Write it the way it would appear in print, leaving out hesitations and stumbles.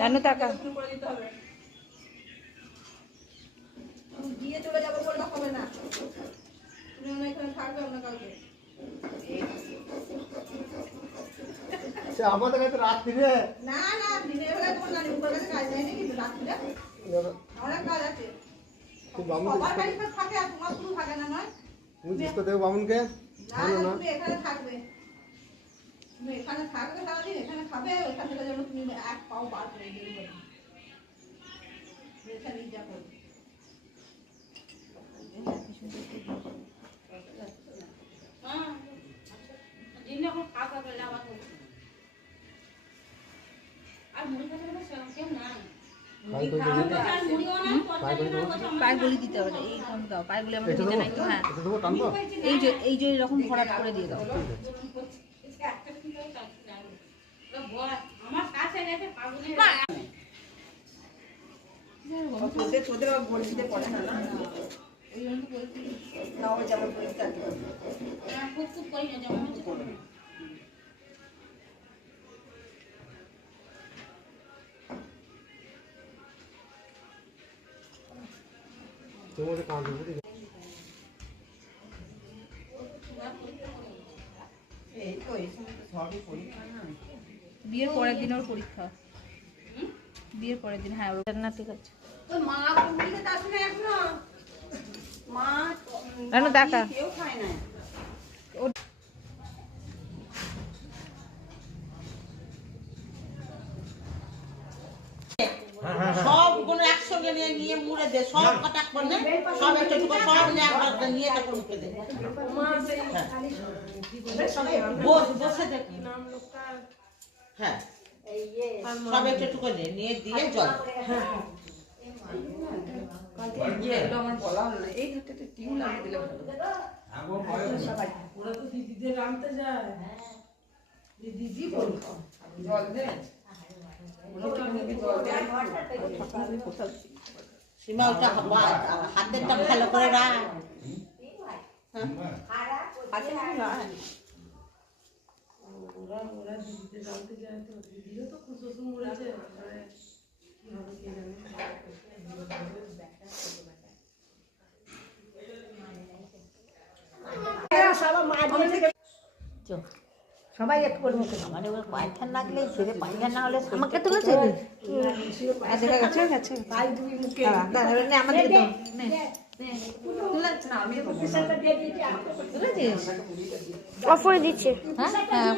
জানো টাকা দিয়ে চলে যাবো বললে হবে না, তুমি এখানে থাকবে না কালকে। আমাদের কাছে রাত্রিরে না না দিনের বেলা তোমার নানি উপর কাছে কাজ নেই নাকি রাত্রিরে অনেক কাজ আছে। সবার বাড়িতে থাকে আর তোমার শুধু থাকে না নয়। তুমি জিজ্ঞেস দেবো বামুনকে। না না তুমি এখানে থাকবে, তুমি এখানে থাকবে সারাদিন, এখানে খাবে, ওইখান থেকে যেন তুমি এক পাও বার করে দিয়ে দেবে এখানে যা করবে। পায়ে বলি দিতে হবে, এই দাও পায়ে বলি আমাকে দিতে নাই তো। হ্যাঁ এই যে এরকম ভরাট করে দিয়ে দাও। তোদের বলতে পড়ে না ওই জন্য বলছি নাও যেমন পরীক্ষা খুব খুব করি না যেমন হচ্ছে তোমাদের কাজ হবে। এই তো এই সময় তো সবই পরীক্ষা না। বিয়ের পরের দিন ওর পরীক্ষা, বিয়ের পরের দিন। হ্যাঁ না ঠিক আছে। তো মা পুরীতে আসলে এখনো মা জানো টাকা কেউ খায় না। সবগুলো একসঙ্গে নিয়ে মুড়ে দে, সব কটা করে সব একটু সব নিয়ে তারপর মুখে দে। বসে দেখ হ্যাঁ সব একটু করে নিয়ে দিয়ে জল। আমার বলা হলো না, এই ঘরটাতে টিউ লাগিয়ে দিলে সবাই ওরা তো দিদিদের আনতে যায়, দিদি বলল জল দে সীমা, ওটা হাতেরটা ভালো করে রাখ। ওরা দিদিদের জানতে যায় তো, দিদিও তো খুব শ্বশুর মরেছে, কিভাবে কে জানে। সবাই একটু করে মুখে মানে ওর পায়খানা না গেলে ছেড়ে পায়খানা না হলে আমাকে তুলেছে দেখা গেছে গেছে আমাদের তো অফারে দিচ্ছে। হ্যাঁ হ্যাঁ